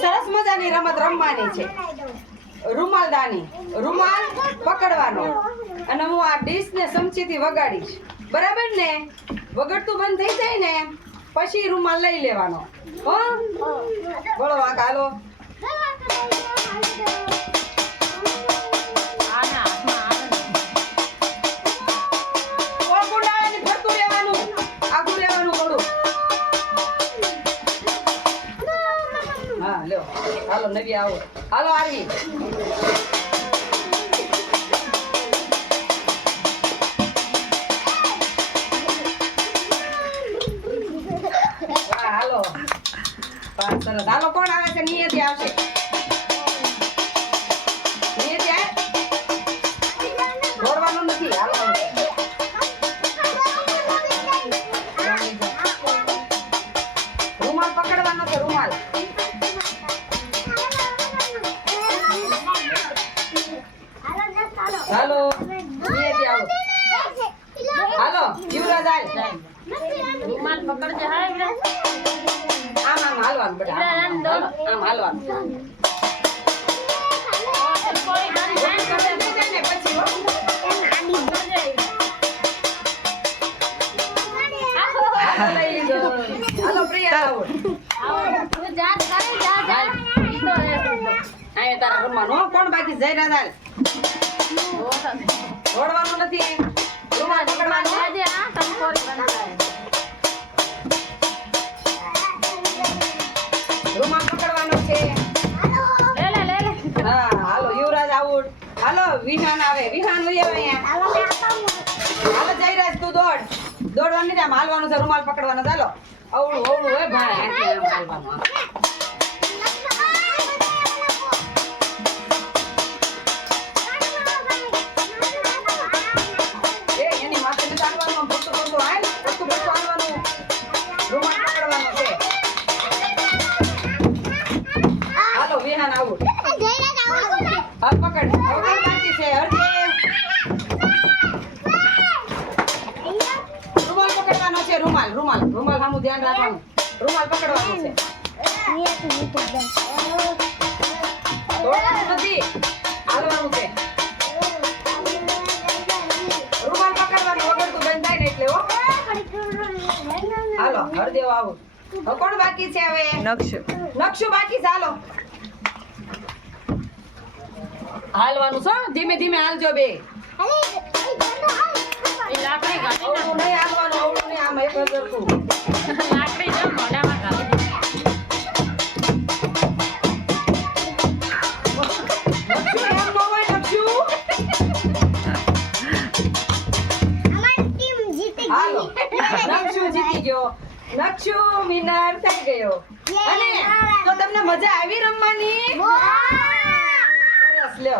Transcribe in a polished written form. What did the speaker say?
સરસ મજાની રમત રમવાની છે. રૂમાલદાની. રૂમાલ પકડવાનો અને હું આ ડીશ ને ચમચીથી વગાડીશ. બરાબર ને? વગડતું બંધ થઈ જાય ને પછી રૂમાલ લઈ લેવાનો. હો બોલો વાંક હાલો. હા લ્યો હાલો નવી આવો. હાલો આરવી. વાહ હાલો. સરસ. હાલો કોણ આવે છે? નિયતિ આવશે. નિયતિ આય. દોડવાનું નથી, હાલવાનું છે. રૂમાલ પકડવાનો છે. રૂમાલ હાલો નિયતિ આવો. હાલો યુવરાજ આય. રૂમાલ પકડજે. હા આમ આમ હાલવાનું બેટા. આમ હાલવાનું. હાલો પ્રિયા આવો. અહીંયા તારા રમવાનું. હો કોણ બાકી? જયરાજ હાલ. દોડવાનું નથી. રૂમાલ પકડવાનો. રૂમાલ પકડવાનો છે. હા હાલો યુવરાજ આઉટ. હાલો વિહાન આવે. વિહાન લઈ આવે અહીંયા. હાલો જયરાજ તું દોડ. દોડવાનું નથી, આમ હાલવાનું છે. રૂમાલ પકડવાનો. ચાલો અવળું અવળું હોય ભાઈ. આમ હાલવાનું. એની માથે નથી હાલવાનું. ભરતું ભરતું હાલ. ભરતું ભરતું હાલવાનું. રૂમાલ પકડવાનો છે. હાલો વિહાન આઉટ. હા પકડ. હવે કોણ બાકી છે? હરદેવ. રૂમાલ પકડવાનો છે. રૂમાલ રૂમાલ રૂમાલ સામું ધ્યાન રાખવાનું. રૂમાલ પકડવાનો છે. દોડવાનું નથી, હાલવાનું છે. રૂમાલ પકડવાનું. વગરતું બંધ થાય ને એટલે. હો હાલો હરદેવ આવું. હવે કોણ બાકી છે? હવે નક્ષુ બાકી છે. હાલો હાલવાનું છે. ધીમે ધીમે હાલજો બે. અવળું નહીં હાલવાનું. અવળું નહીં. આમ એક હજાર તું. નક્ષુ એમ ન હોય. નક્ષુ હાલો. નક્ષુ જીતી ગયો. નક્ષુ વિનર થઈ ગયો. અને તો તમને મજા આવી રમવાની? સરસ લ્યો.